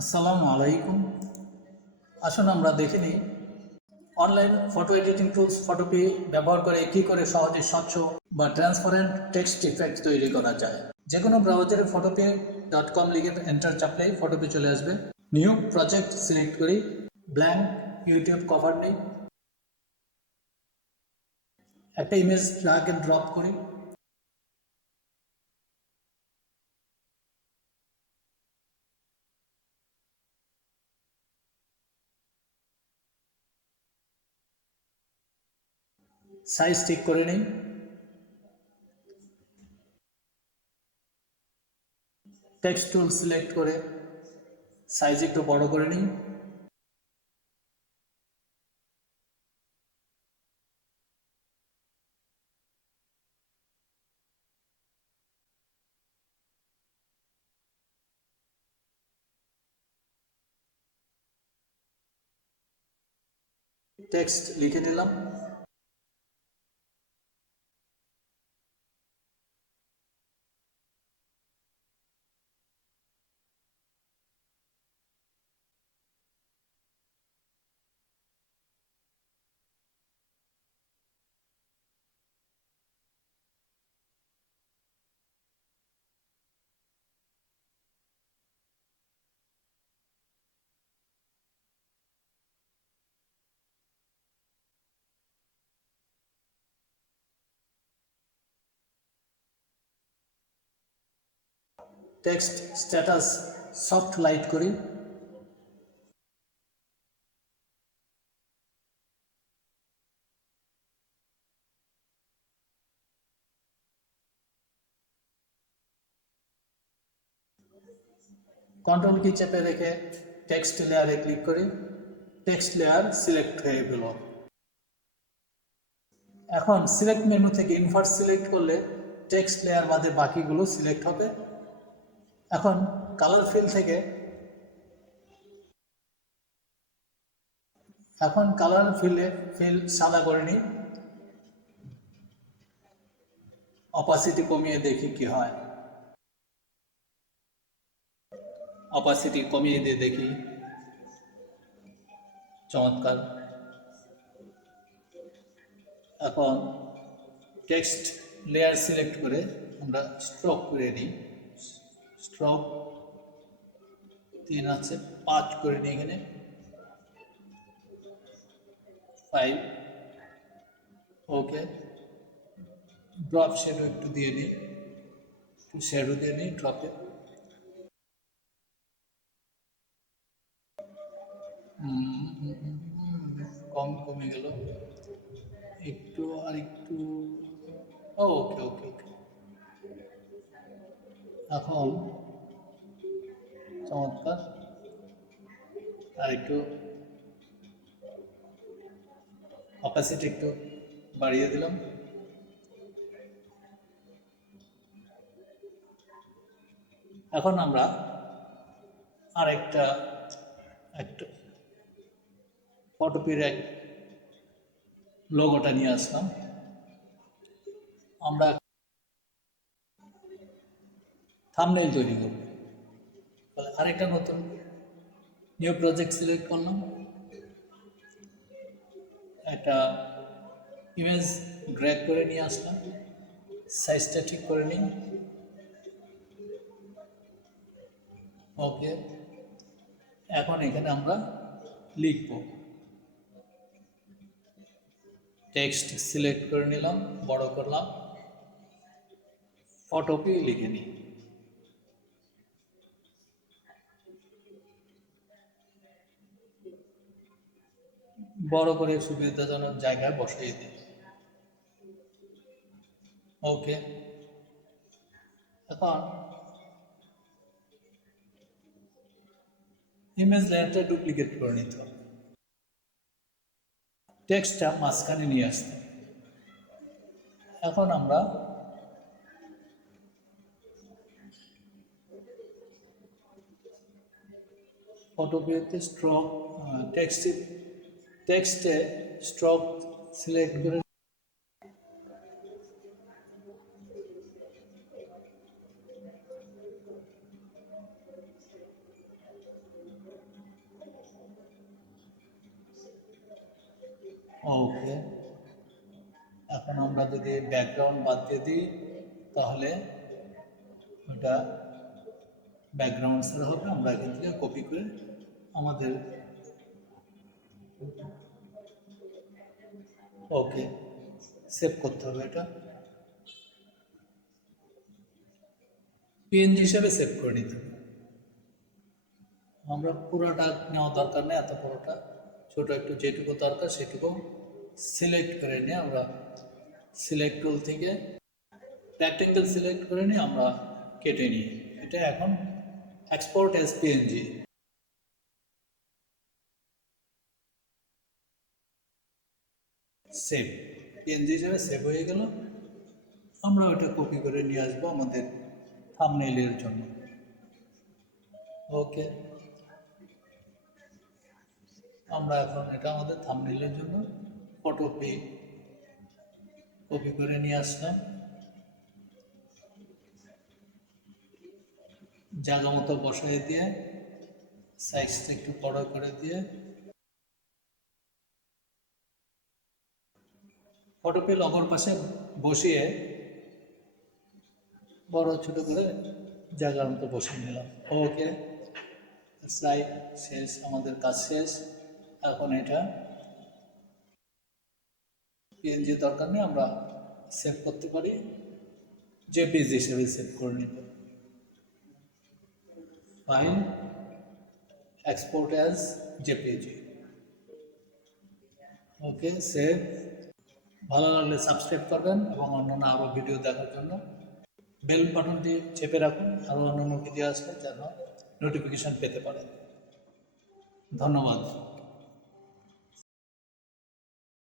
আসসালামু আলাইকুম। আসুন আমরা দেখে নিই অনলাইন ফটো এডিটিং টুলস ফটোপি ব্যবহার করে কী করে সহজে স্বচ্ছ বা ট্রান্সপারেন্ট টেক্সট ইফেক্ট তৈরি করা যায়। যে কোনো ব্রাউজারে photopea.com লিখে এন্টার চাপলেই ফটোপি চলে আসবে। নিউ প্রজেক্ট সিলেক্ট করি, ব্ল্যাঙ্ক ইউটিউব কভার নিই, একটা ইমেজ ড্র্যাগ এন্ড ড্রপ করি, সাইজ ঠিক করে নিই, টেক্সট টুল সিলেক্ট করে সাইজ একটু বড় করে নিই, টেক্সট লিখে নিলাম। টেক্সট স্ট্যাটাস সফট লাইট করি, কন্ট্রোল কি চেপে রেখে টেক্সট লেয়ারে ক্লিক করি, টেক্সট লেয়ার সিলেক্ট হয়ে গেল। এখন সিলেক্ট মেনু থেকে ইনভার্ট সিলেক্ট করলে টেক্সট লেয়ার বাদে বাকিগুলো সিলেক্ট হবে। এখন কালার ফিল থেকে ফিল সাদা করে নিই, অপাসিটি কমিয়ে দেখি কি হয়। অপাসিটি কমিয়ে দিয়ে দেখি, চমৎকার। এখন টেক্সট লেয়ার সিলেক্ট করে আমরা স্ট্রোক করে নিই, স্ট্রোক 3 আছে, 5 করে নিই, এখানে 5। ওকে, ড্রপ শ্যাডো একটু দিয়ে নিই, একটু শ্যাডো দিয়ে নিই ড্রপে। কম কমে গেল একটু, আর একটু। ওকে ওকে ওকে, এখন চমৎকার। আর একটু অপাসিটি একটু বাড়িয়ে দিলাম। এখন আমরা আরেকটা একটা ফটোপির এক লোগোটা নিয়ে আসলাম। আমরা থাম্বনেইল তৈরি করব, তাহলে আরেকটা নতুন নিউ প্রজেক্ট সিলেক্ট করলাম, একটা ইমেজ ড্র্যাগ করে নিয়ে আসলাম, সাইজটা ঠিক করে নিই। ওকে, এখন এখানে আমরা লিখব, টেক্সট সিলেক্ট করে নিলাম, বড় করলাম, ফটোপি লিখে নিই। বড় করে সুবিধাজনক জায়গায় বসিয়ে দিই। ওকে, এখন ইমেজ লেয়ারটা ডুপ্লিকেট করে নিতে হবে, টেক্সটটা মাঝখানে নিয়ে আসতে। এখন আমরা ফটোপিতে স্ট্রোক টেক্সটে স্ট্রোক সিলেক্ট করে ওকে, এখন আমরা যদি ব্যাকগ্রাউন্ড বাদ দিয়ে দিই তাহলে ওটা ব্যাকগ্রাউন্ড ছাড়া হবে। আমরা এখান থেকে কপি করে আমাদের ওকে সেভ করতে হবে। এটা পিএনজি হিসেবে সেভ করে নিতে হবে। আমরা পুরোটা নেওয়া দরকার নেই, এত পুরোটা ছোটো, একটু যেটুকু দরকার সেটুকু সিলেক্ট করে নিয়ে আমরা সিলেক্ট টুল থেকে রেক্টেঙ্গেল সিলেক্ট করে নিয়ে আমরা কেটে নিই। এটা এখন export as PNG. Save, PNG হিসেবে সেভ হয়ে গেল। আমরা ওটা কপি করে নিয়ে আসবো আমাদের থাম্বনেইলের জন্য। ওকে, আমরা এখন এটা আমাদের থাম্বনেইলের জন্য ফটোপি কপি করে নিয়ে আসলাম। জায়গা মতো বসিয়ে দিয়ে সাইজটা একটু বড় করে দিয়ে ফটোপি লগোর পাশে বসিয়ে বড় ছোট করে জায়গার মতো বসিয়ে নিলাম। ওকে, প্রায় শেষ, আমাদের কাজ শেষ। এখন এটা পিএনজি দরকার নেই, আমরা সেভ করতে পারি, জেপিজি হিসেবে সেভ করে নিব। File export as JPG. Okay, save. ভালো লাগলে সাবস্ক্রাইব করবেন এবং অন্যান্য আরও ভিডিও দেখার জন্য বেল বাটনটি চেপে রাখুন, আরও অন্যান্য ভিডিও আসলে যেন নোটিফিকেশান পেতে পারেন। ধন্যবাদ।